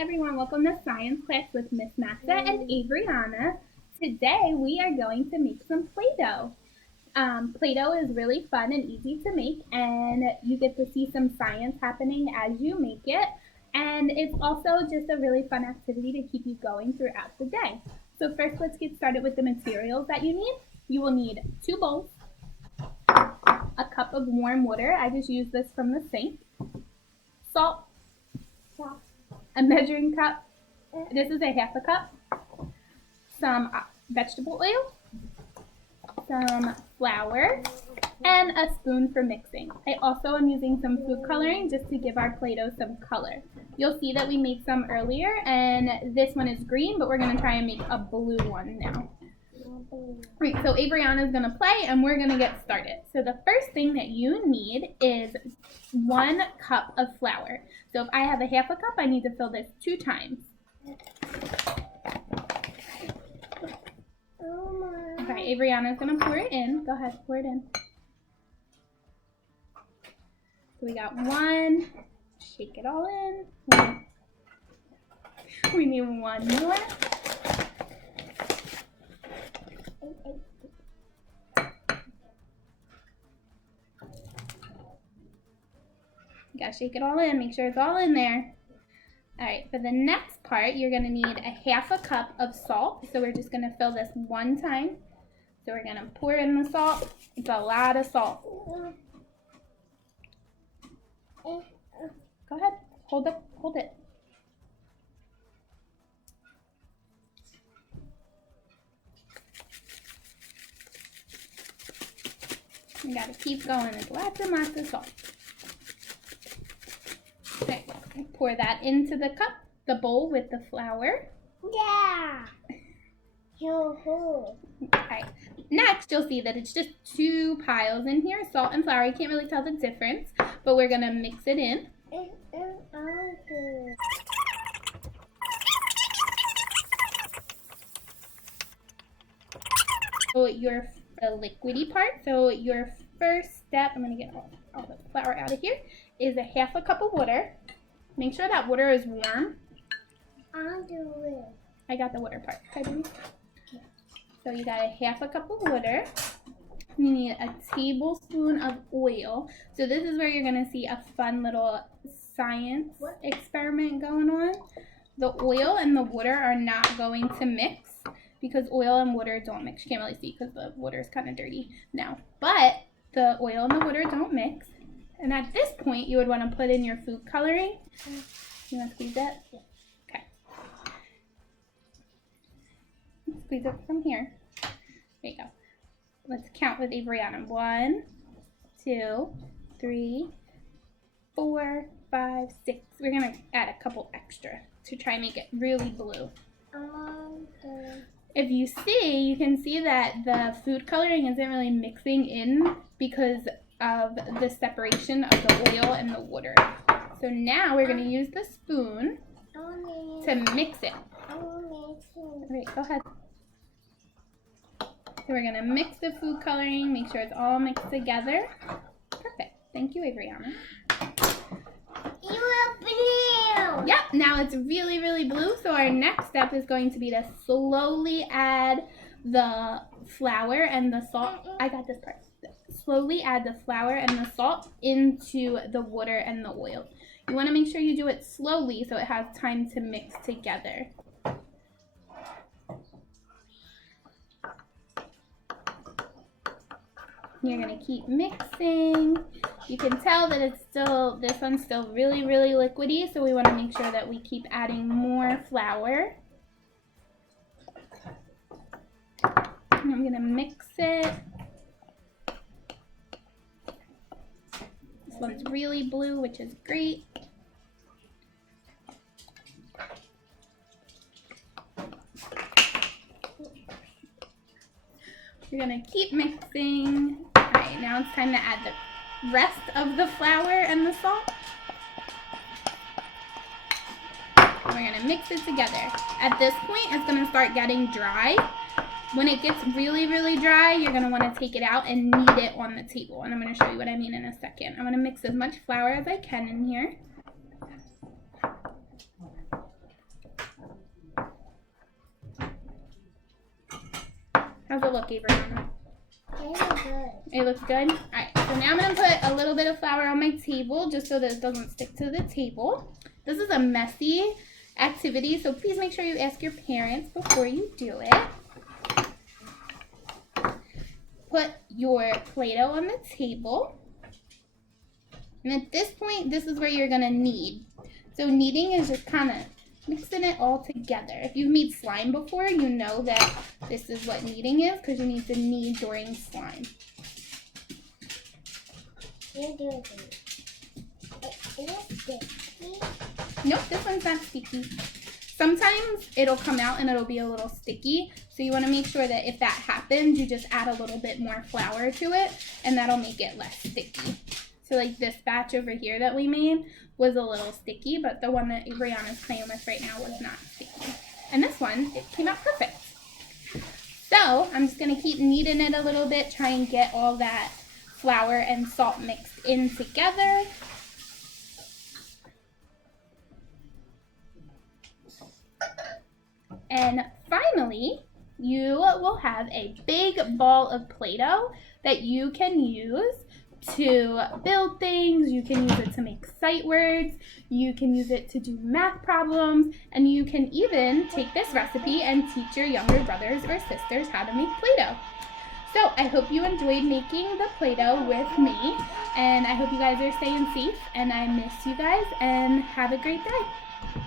everyone, welcome to science class with Miss Matza and Adriana. Today we are going to make some Play-Doh. Play-Doh is really fun and easy to make, and you get to see some science happening as you make it, and it's also just a really fun activity to keep you going throughout the day. So first, let's get started with the materials that you need. You will need 2 bowls, a cup of warm water, I just used this from the sink, salt, a measuring cup, this is a 1/2 cup, some vegetable oil, some flour, and a spoon for mixing. I also am using some food coloring just to give our Play-Doh some color. You'll see that we made some earlier, and this one is green, but we're going to try and make a blue one now. Right, so Adriana is going to play and we're going to get started. So the first thing that you need is 1 cup of flour. So if I have a 1/2 cup, I need to fill this 2 times. Okay, Adriana is going to pour it in. Go ahead, pour it in. So we got 1. Shake it all in. We need 1 more. You gotta shake it all in, make sure it's all in there. Alright, for the next part, you're gonna need a 1/2 cup of salt. So we're just gonna fill this 1 time. So we're gonna pour in the salt. It's a lot of salt. Go ahead, hold it. You gotta keep going, there's lots and lots of salt. Okay, pour that into the cup, the bowl with the flour. Yeah. Okay. Next, you'll see that it's just 2 piles in here, salt and flour. You can't really tell the difference, but we're gonna mix it in. So the liquidy part. So your first step, I'm gonna get all the flour out of here, is a 1/2 cup of water. Make sure that water is warm. I'll do it. I got the water part. Okay. So you got a 1/2 cup of water. You need a tablespoon of oil. So this is where you're gonna see a fun little science experiment going on. The oil and the water are not going to mix because oil and water don't mix. You can't really see because the water is kind of dirty now. But the oil and the water don't mix. And at this point, you would want to put in your food coloring. You want to squeeze it? Yeah. Okay. Squeeze it from here. There you go. Let's count with Adriana. 1, 2, 3, 4, 5, 6. We're going to add a couple extra to try and make it really blue. If you see, you can see that the food coloring isn't really mixing in because of the separation of the oil and the water. So now we're going to use the spoon to mix it. Alright, go ahead. So we're going to mix the food coloring, make sure it's all mixed together. Perfect. Thank you, Adriana. Yep, now it's really, really blue. So our next step is going to be to slowly add the flour and the salt. I got this part. Slowly add the flour and the salt into the water and the oil. You want to make sure you do it slowly so it has time to mix together. You're going to keep mixing. You can tell that this one's still really, really liquidy, so we want to make sure that we keep adding more flour. And I'm going to mix it. This one's really blue, which is great. You're going to keep mixing. Alright, now it's time to add the rest of the flour and the salt. And we're going to mix it together. At this point, it's going to start getting dry. When it gets really, really dry, you're going to want to take it out and knead it on the table. And I'm going to show you what I mean in a second. I'm going to mix as much flour as I can in here. How's it look, Abriana? Very good. It looks good? Alright, so now I'm going to put a little bit of flour on my table just so that it doesn't stick to the table. This is a messy activity, so please make sure you ask your parents before you do it. Put your Play-Doh on the table. And at this point, this is where you're going to knead. So kneading is just kind of mixing it all together. If you've made slime before, you know that this is what kneading is because you need to knead during slime. You're doing it. Is it sticky? Nope, this one's not sticky. Sometimes it'll come out and it'll be a little sticky. So you want to make sure that if that happens, you just add a little bit more flour to it and that'll make it less sticky. So like this batch over here that we made was a little sticky, but the one that Brianna's playing with right now was not sticky. And this one, it came out perfect. So I'm just going to keep kneading it a little bit, try and get all that flour and salt mixed in together. And finally, you will have a big ball of Play-Doh that you can use to build things. You can use it to make sight words. You can use it to do math problems. And you can even take this recipe and teach your younger brothers or sisters how to make Play-Doh. So I hope you enjoyed making the Play-Doh with me. And I hope you guys are staying safe. And I miss you guys. And have a great day.